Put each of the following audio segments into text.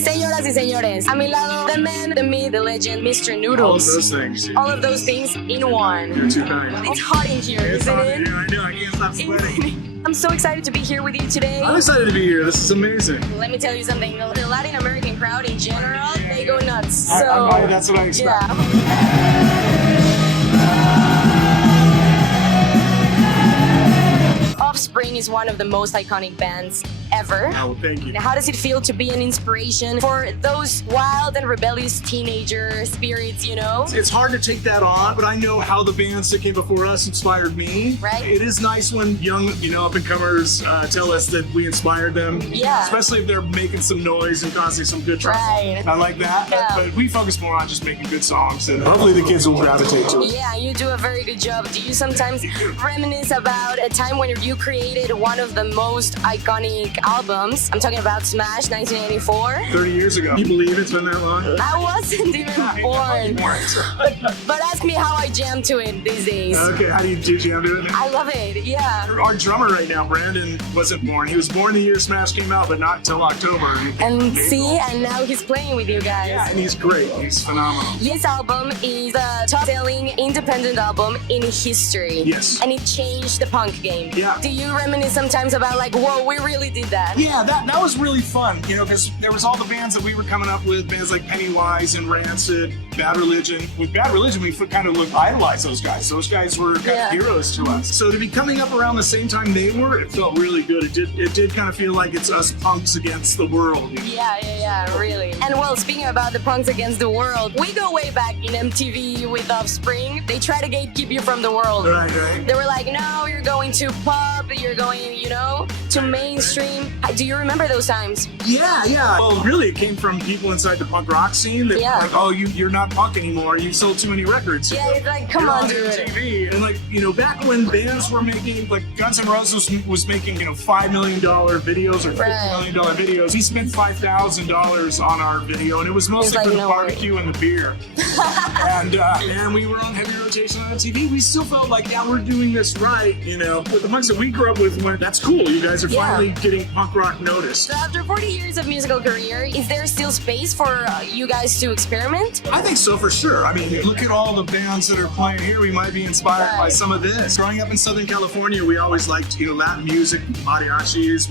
Señoras y señores, a mi lado, the man, the myth, the legend, Mr. Noodles. All of those things. All of those things in one. You're too kind. It's hot in here, It's isn't hot. it? Yeah, I know. I can't stop sweating. I'm so excited to be here with you today. I'm excited to be here. This is amazing. Let me tell you something. The Latin American crowd in general, they go nuts. So That's what I expect. yeah. Offspring is one of the most iconic bands ever. Oh, thank you. How does it feel to be an inspiration for those wild and rebellious teenager spirits, you know? It's hard to take that on, but I know how the bands that came before us inspired me. Right. It is nice when young, up-and-comers tell us that we inspired them. Yeah. Especially if they're making some noise and causing some good trouble. Right. I like that. Yeah. But we focus more on just making good songs, and hopefully the kids will gravitate to it. Yeah, you do a very good job. Do you sometimes reminisce about a time when you created one of the most iconic albums? I'm talking about Smash 1984. 30 years ago. Can you believe it's been that long? I wasn't even born. But ask me how I jam to it these days. Okay, how do you jam to it now? I love it, yeah. Our drummer right now, Brandon, wasn't born. He was born the year Smash came out, but not until October. And see, and now he's playing with you guys. Yeah, and he's great. He's phenomenal. This album is the top-selling independent album in history. Yes. And it changed the punk game. Yeah. Do you reminisce sometimes about like, whoa, we really did that? Yeah, that was really fun, because there was all the bands that we were coming up with, bands like Pennywise and Rancid, Bad Religion. With Bad Religion, we kind of idolized those guys. Those guys were kind of heroes to us. So to be coming up around the same time they were, it felt really good. It did kind of feel like it's us punks against the world. Yeah, really. And well, speaking about the punks against the world, we go way back in MTV with Offspring. They try to gatekeep you from the world. Right. They were like, no, you're going to pop, you're going, to mainstream. Do you remember those times? Yeah. Well, really, it came from people inside the punk rock scene that like, oh, you're not punk anymore. You sold too many records. Yeah, it's like, come You're on, dude. MTV. And back when bands were making, like Guns N' Roses was making, $5 million videos or $50 million videos. We spent $5,000 on our video, and it was mostly like, for the no barbecue and the beer. and we were on heavy rotation on MTV. We still felt like, yeah, we're doing this right, But the punks that we grew up with went, that's cool. You guys are finally getting punk rock noticed. So after 40 years of musical career, is there still space for you guys to experiment? I think so, for sure. I mean, look at all the bands that are playing here. We might be inspired by some of this. Growing up in Southern California, we always liked, Latin music, mariachis.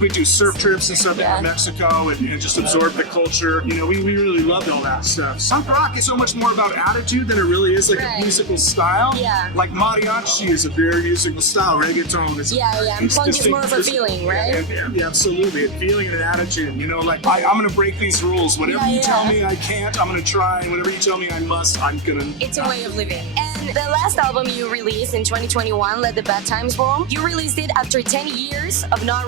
We do surf trips and stuff in Mexico and just absorb the culture. We really loved all that stuff. Punk rock is so much more about attitude than it really is like a musical style. Yeah. Like mariachi is a very musical style. Reggaeton is. And punk is more of a feeling, right? Yeah, absolutely. A feeling and an attitude. I'm going to break these rules. Whatever you tell me I can't, I'm going to try. And whatever you tell me I must, I'm going to. It's a way of living. And the last album you released in 2021, Let the Bad Times Roll, you released it after 10 years of not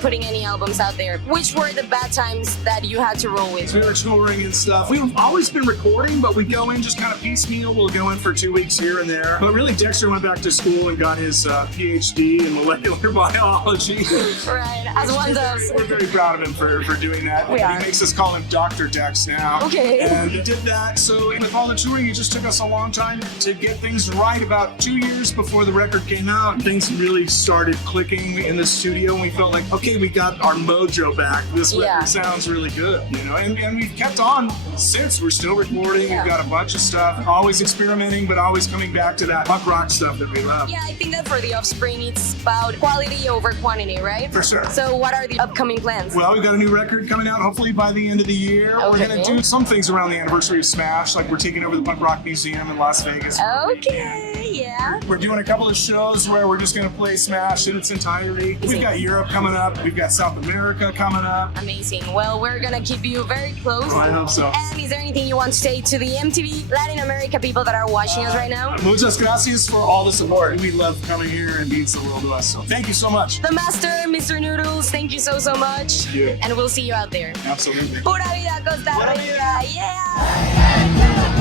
putting any albums out there. Which were the bad times that you had to roll with? We were touring and stuff. We've always been recording, but we go in just kind of piecemeal. We'll go in for 2 weeks here and there. But really, Dexter went back to school and got his PhD in molecular biology. Right, as one does. We're very proud of him for doing that. We are. He makes us call him Dr. Dex now. Okay. And he did that. So with all the touring, it just took us a long time to get things right. About 2 years before the record came out, things really started clicking in the studio, and we felt like, okay, we got our mojo back. This record sounds really good, And we've kept on since. We're still recording. We've got a bunch of stuff, always experimenting, but always coming back to that punk rock stuff that we love. Yeah, I think that for the Offspring, it's about quality over quantity, right? For sure. So what are the upcoming plans? Well, we've got a new record coming out hopefully by the end of the year. Okay. We're going to do some things around the anniversary of Smash, like we're taking over the Punk Rock Museum in Las Vegas. Okay, yeah. We're doing a couple of shows where we're just going to play Smash in its entirety. We've got Europe coming up. We've got South America coming up. Amazing. Well, we're going to keep you very close. Oh, I hope so. And is there anything you want to say to the MTV Latin America people that are watching us right now? Muchas gracias for all the support. We love coming here and means the world to us. So thank you so much. The master, Mr. Noodles, thank you so much. Yeah. And we'll see you out there. Absolutely. Pura vida Costa Pura Rica. vida. Yeah.